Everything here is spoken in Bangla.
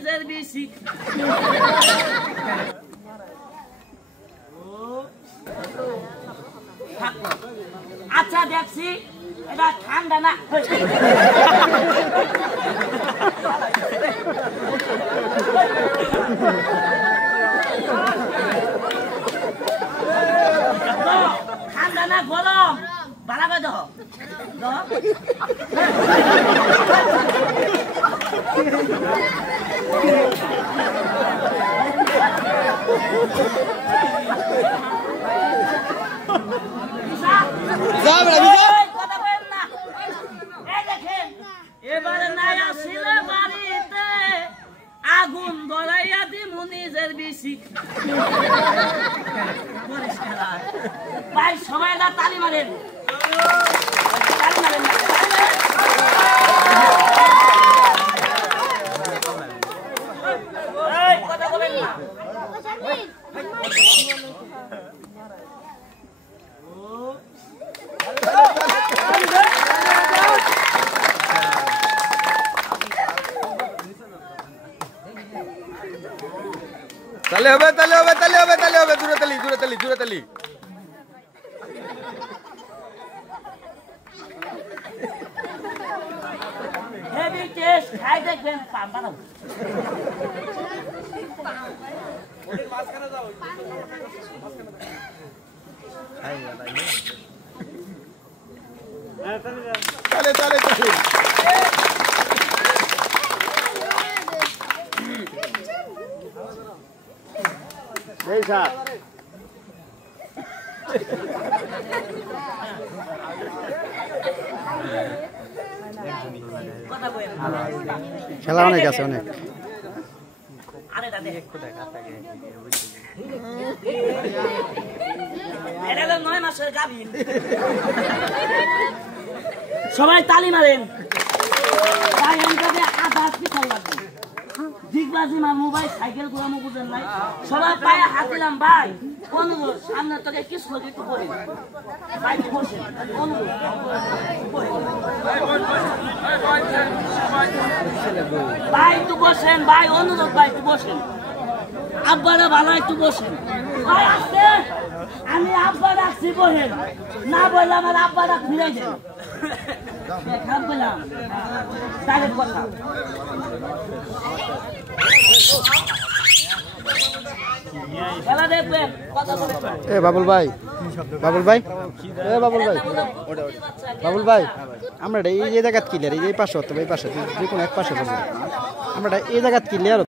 মুনিজের বেশি আচ্ছা দেখছি এটা ঠান্ডা না ঠান্ডা না গরম ভালো করে দেখো এবারে নাই আসিলে বাড়িতে আগুন ধরাইয়া দি মুনিজের বেশি ভাই সবাই না তালি মারেন তালি মারেন কথা বলেন না তালে হবে জোরে তালি হেভি টেস্ট খাই দেখবেন পাম্পা দাও তালে এই স্যার খেলা অনেক আছে অনেক সবাই তালি মারেন দিগবাজি মা মোবাইল সাইকেল ঘোরানো বুঝেন নাই সবাই পায়ে হাত দিলাম ভাই অনুরোধ সামনে তোকে কি শ্লোক একটু করি ভাই বসেন অনুরোধ ভাই একটু বসেন ভাই অনুরোধ ভাই একটু বসেন আব্বারা ভালো একটু বসেন ভাই আসতে আমি আব্বা রাখছি বসেন না বললে আমার আব্বারা ফিরে যান দেখাম বললাম তাদের কথা খেলা দেখবেন কথা বলবেন এ বাবুল ভাই আমরা এই জায়গা ক্লিয়ার এই পাশে হতো এই পাশে যে কোনো এক পাশে আমরা এই জায়গা ক্লিয়ার